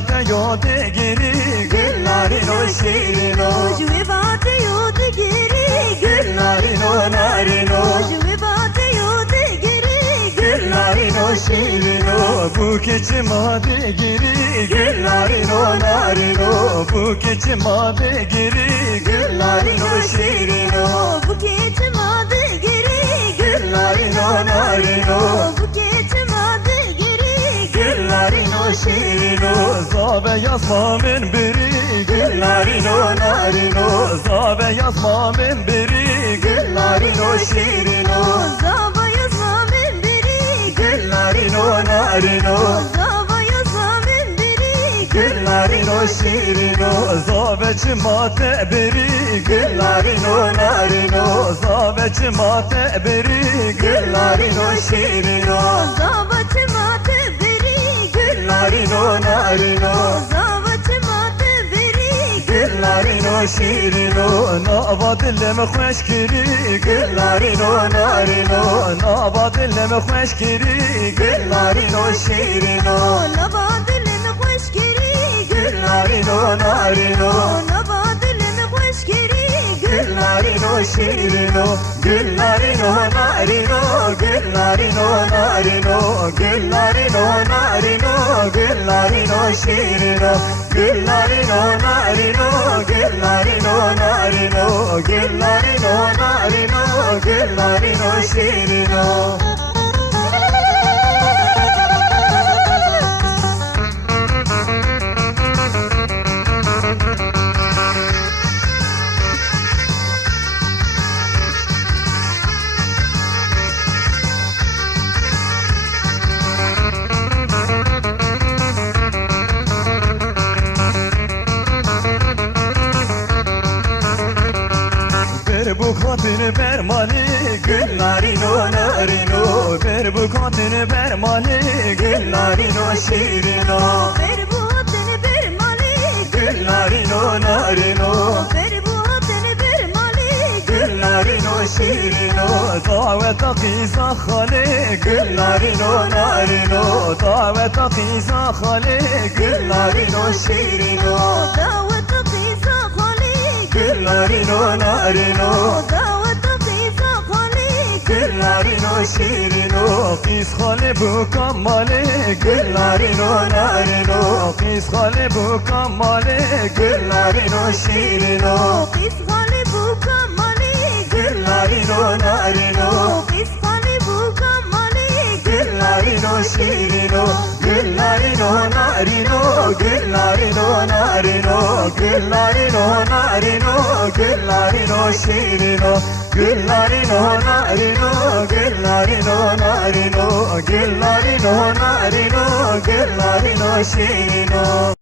batı yodgiri güllerin o şirin o Cüve batı yodgiri güllerin o narin o Cüve batı yodgiri güllerin o şirin o bu keçi made giri güllerin o narin o bu keçi made giri güllerin o şirin o Bu keçi madı giri güllerin o narin o Bu keçi madı giri güllerin o şirin o zabe yazmamın biri güllerin o narin o zabe yazmamın biri güllerin o şirin o Zaba yazmamın biri güllerin o narin o Zaba yazmamın biri güllerin o şirin o zabe mate biri güllerin o narin o zabe mate biri güllerin o şirin o Zaba madı biri güllerin o narin o Zaba madı biri güllerin o şirin o nava dilime hoş kiri güllerin o narin o nava dilime hoş kiri güllerin o şirin o Naba dilini hoş giri güllerin o narin o Naba dilini hoş giri güllerin o şirin o güllerin o narin o güllerin o narin o güllerin o narin o güllerin o şirin o güllerin o narin o güllerin o narin o güllerin o narin o güllerin o şirin o Ver bu katını bermani güllerin o narin o ver bu katını bermani güllerin o şirin o Ver bu hatını bir mali güllerin o narin o Ver bu hatını bir mali güllerin o şirin o davete kıza hale güllerin o narin o davete kıza hale güllerin o şirin o Davata pizza khali güllerin o narin o Davata pizza khali güllerin o şirin o kız hale bu kamale güllerin o narin o kız hale bu kamale güllerin o şirin o Pis khali bu kamali güllerin o narin o Pis khali bu kamali güllerin o şirin o güllerin o narin o güllerin o narin o güllerin o narin o güllerin o şirin o güllerin o narin o güllerin o narin o güllerin o narin o güllerin o şirin o